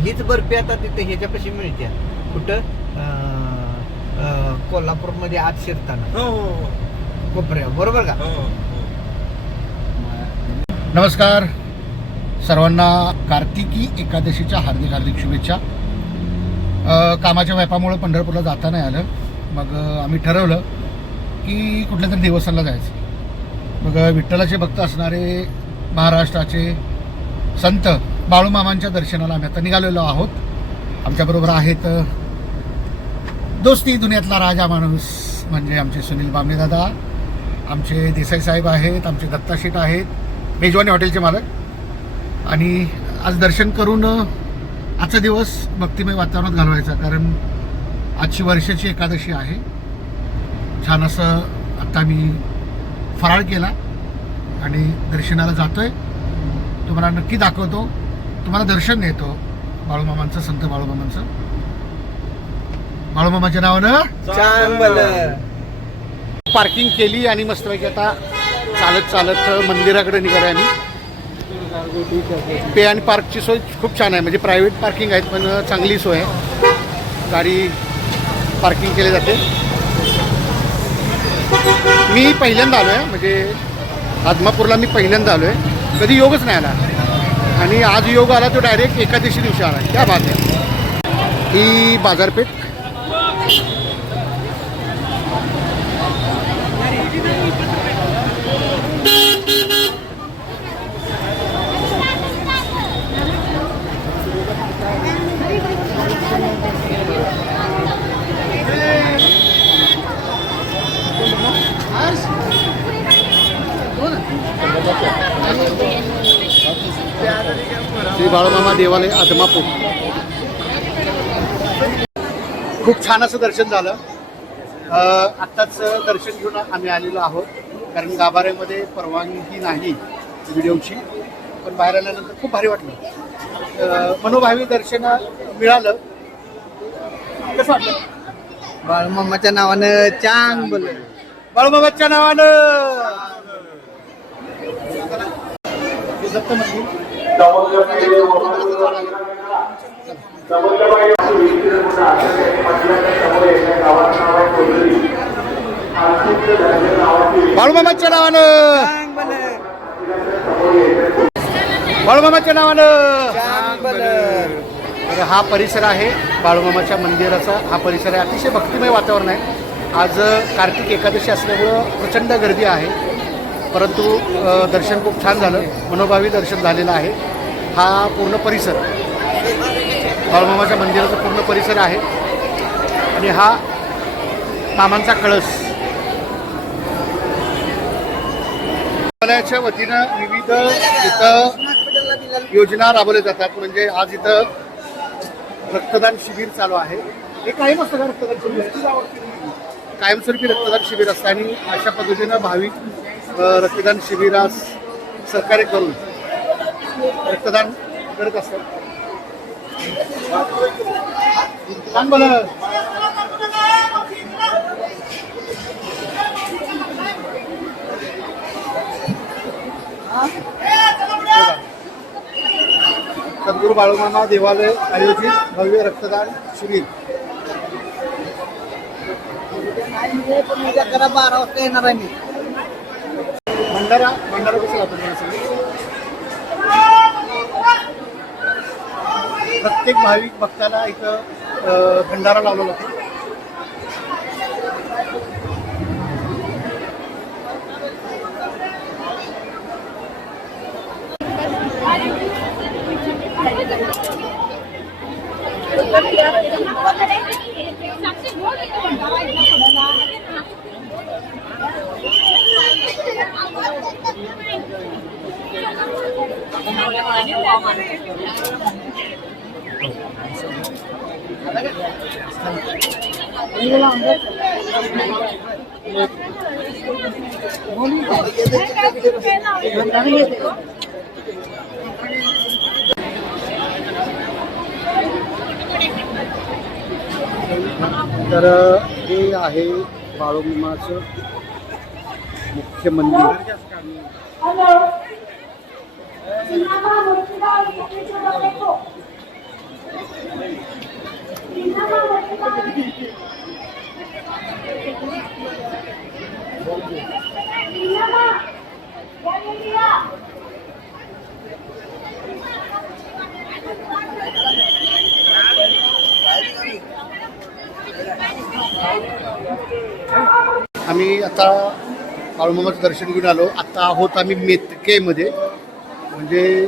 हीच बर्फी आता तिथे ह्याच्यापाशी मिळते. कुठं? कोल्हापूरमध्ये आत शिरताना. हो हो कोपऱ्या बरोबर का? हो हो. नमस्कार. सर्वांना कार्तिकी एकादशीच्या हार्दिक हार्दिक शुभेच्छा. अ, कामाच्या व्यापामुळे पंढरपूरला जाता नाही आलं. मग आम्ही ठरवलं की कुठल्या तरी देवस्थानला जायचं. मग विठ्ठलाचे भक्त असणारे महाराष्ट्राचे संत बाळूमामांच्या दर्शनाला आम्ही आता निघालेलो आहोत. आमच्याबरोबर आहेत दोस्ती दुनियातला राजा माणूस म्हणजे आमचे सुनील बामणे दादा. आमचे देसाई साहेब आहेत आमचे दत्ता शेठ आहेत मेजवानी हॉटेलचे मालक. आणि आज दर्शन करून आजचा दिवस भक्तिमय वातावरणात घालवायचा कारण आजची वर्षाची एकादशी आहे. छान असं आत्ता मी फराळ केला आणि दर्शनाला जातोय. तुम्हाला नक्की दाखवतो. तुम्हाला दर्शन देतो बाळूमामांचं संत बाळूमामांचं. बाळूमामाच्या नावानं पार्किंग केली आणि मस्तपैकी आता चालत चालत मंदिराकडे निघालो आम्ही. पे आणि पार्कची सोय खूप छान आहे. म्हणजे प्रायव्हेट पार्किंग आहेत पण चांगली सोय आहे. गाडी पार्किंग केली जाते. मी पहिल्यांदा आलो आहे म्हणजे आदमापूरला मी पहिल्यांदा आलो आहे कधी योगच नाही आला. आणि आज योग आला तो डायरेक्ट एकादशी दिवशी आला त्या बात आहे ही बाजारपेठ श्री बाळूमामा देवालय आदमापूर. खूप छान असं दर्शन झालं. आत्ताच दर्शन घेऊन आम्ही आलेलो आहोत. कारण गाभाऱ्यामध्ये परवानगी नाही व्हिडिओची. पण बाहेर आल्यानंतर खूप भारी वाटलं. मनोभावी दर्शन मिळालं. कसं वाटलं? बाळमामाच्या नावानं चांगलं बाळूमामाच्या नावानं. दत्त मंदिर बाळूमामाच्या नावानं. बाळूमामाच्या नावानं. तर हा परिसर आहे बाळूमामाच्या मंदिराचा. हा परिसर आहे. अतिशय भक्तिमय वातावरण आहे. आज कार्तिक एकादशी असल्यामुळं प्रचंड गर्दी आहे. परंतु दर्शन खूप छान झालं. मनोभावी दर्शन झालेलं आहे. हा पूर्ण परिसर बाळूमामाच्या मंदिराचा पूर्ण परिसर आहे. आणि हा मामांचा कळस. च्या वतीनं विविध इथं योजना राबवल्या जातात. म्हणजे आज इथं रक्तदान शिबिर चालू आहे. हे कायम असतं का रक्तदान शिबिर? कायमस्वरूपी रक्तदान शिबिर असतं. आणि अशा पद्धतीनं भाविक रक्तदान शिबिरास सहकार्य करून रक्तदान करत असतात. सांग मला सद्गुरू बाळूमामा देवालय आयोजित भव्य रक्तदान शिबिर. बारा वाजता येणार आहे मी. भंडारा भंडारा कसं लावतो तुम्हाला सगळे? प्रत्येक भाविक भक्ताला इथं भंडारा लावला जातो तर हे आहे बाळूमामाचं मुख्य मंदिर. आम्ही आता काळूमामाचं दर्शन घेऊन आलो. आत्ता आहोत आम्ही मेतकेमध्ये. म्हणजे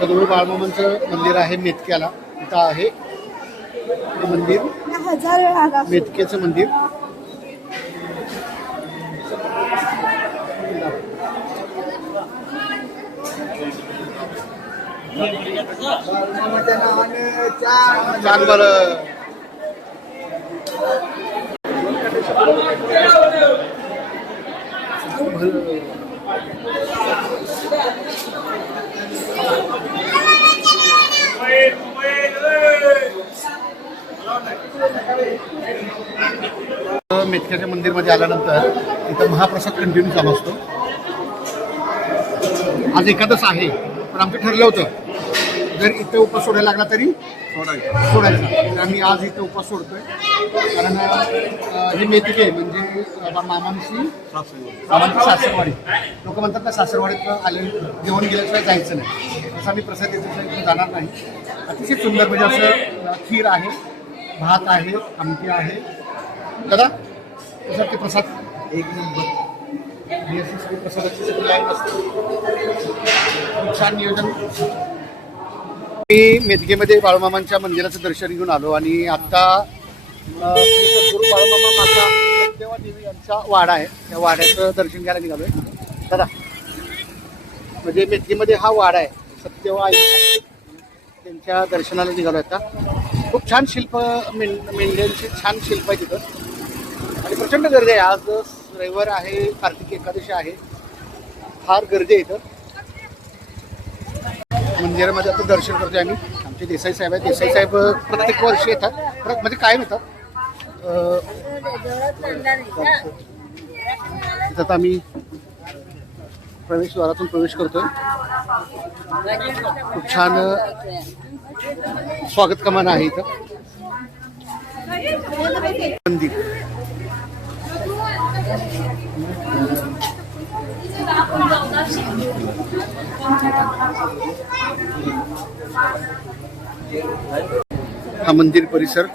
सदगुरू बाळूमामांचं मंदिर आहे मेतक्याला. इथं आहे. मंदिर. मेतकेचं मंदिर. बरं. कामाख्याच्या मंदिरमध्ये आल्यानंतर इथं महाप्रसाद कंटिन्यू चालू असतो. आज एकादश आहे पण आमचं ठरलं होतं जर इथं उपास सोडायला लागला तरी सोडायचा. तर आम्ही आज इथं उपास सोडतोय. कारण अं, हे आहे म्हणजे अं, मामांची मामांची सासरवाडी. लोक म्हणतात ना सासरवाडीत आले जेवण गेल्याशिवाय जायचं नाही. तसं आम्ही प्रसाद येतो जाणार नाही. अतिशय सुंदर म्हणजे असं खीर आहे भात आहे आमटी आहे. दादा? कसं प्रसाद. एक नंबर. आणि अशी सगळी प्रसादाची सगळी लाईन असते. खूप छान नियोजन. मी मेदगेमध्ये बाळूमामांच्या मंदिराचं दर्शन घेऊन आलो आणि आत्ता गुरु बाळूमामा माता देवी यांचा वाडा आहे. त्या वाड्याचं दर्शन घ्यायला निघालोय. दादा म्हणजे मेदगेमध्ये हा वाडा आहे. सत्यवा आई त्यांच्या दर्शनाला निघालो आता. खूप छान शिल्प मेंढ्यांची छान शिल्प आहे तिथं. प्रचंड गर्दी आहे. आज रविवार आहे कार्तिक एकादशी आहे. फार गर्दी आहे इथं. मंदिरामध्ये आता दर्शन करतोय आम्ही. आमचे देसाई साहेब आहेत. देसाई साहेब प्रत्येक वर्षी येतात. परत म्हणजे कायम येतात. तिथं आम्ही प्रवेशद्वारातून प्रवेश करतोय. खूप छान स्वागत कमान आहे इथं. मंदिर. हा मंदिर परिसर.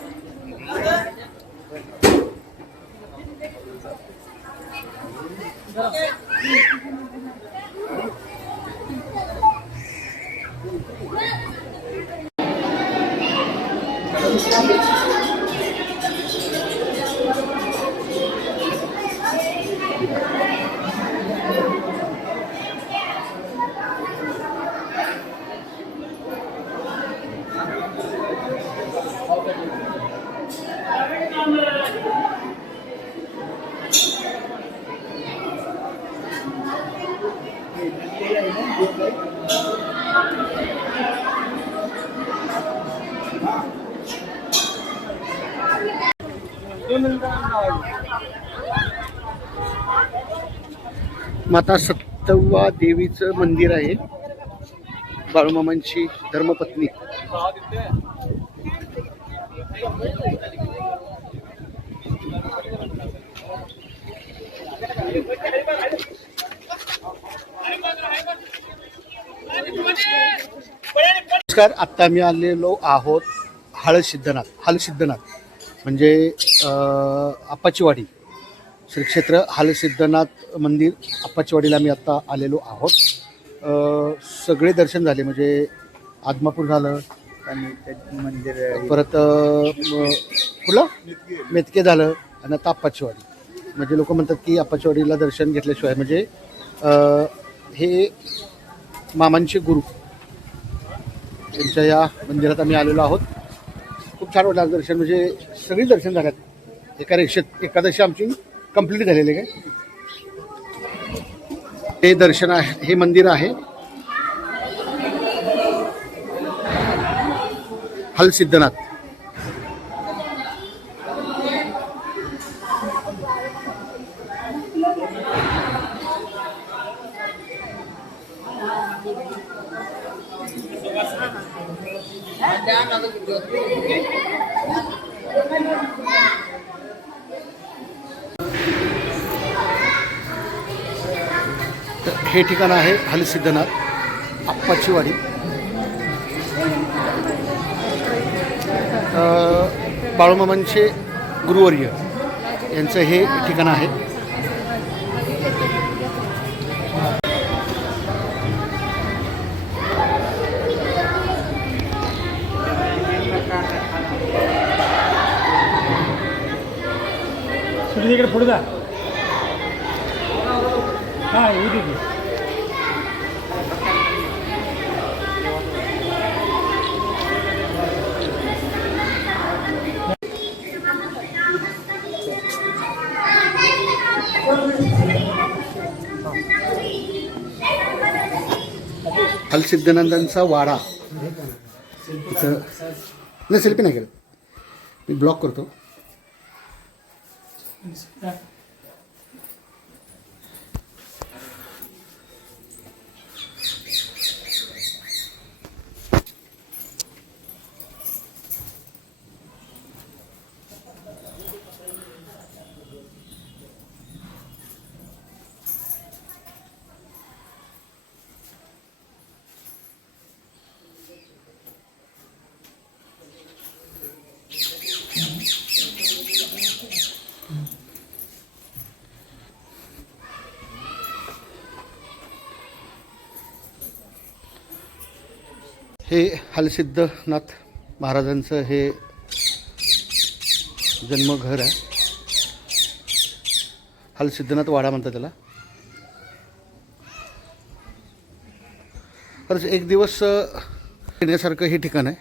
माता सत्तवा देवीचं मंदिर आहे. बाळूमामांची धर्मपत्नी. नमस्कार आत्ता आम्ही आलेलो आहोत हळद सिद्धनाथ म्हणजे आपाचीवाडी श्री क्षेत्र हालसिद्धनाथ मंदिर अप्पाचीवाडीला मी आत्ता आलेलो आहोत. सगळे दर्शन झाले म्हणजे आदमापूर झालं आणि मंदिर परत अ, कुठलं? मेतके झालं आणि आता अप्पाचीवाडी म्हणजे लोक म्हणतात की अप्पाचीवाडीला दर्शन घेतल्याशिवाय म्हणजे हे मामांचे गुरु त्यांच्या या मंदिरात आम्ही आलेलो आहोत. खूप छान वाटलं दर्शन म्हणजे सगळी दर्शन झाल्यात. एका रेषेत एकादशी आमची कंप्लीट आहे काय? हे दर्शन आहे हे मंदिर आहे. हल सिद्धनाथ. हे ठिकाण आहे हलसिद्धनाथ आप्पाचीवाडी. बाळूमामांचे गुरुवर्य यांचं हे ठिकाण आहे. तुम्ही इकडे पुढे जा. हा येऊ हलसिद्धनंदांचा वाडा. इथं नाही सेल्फी नाही केलं. मी ब्लॉक करतो. ते हलसिद्धनाथ महाराजांचं हे जन्मघर आहे. हलसिद्धनाथ वाडा म्हणतात त्याला. खरंच एक दिवस येण्यासारखं हे ठिकाण आहे.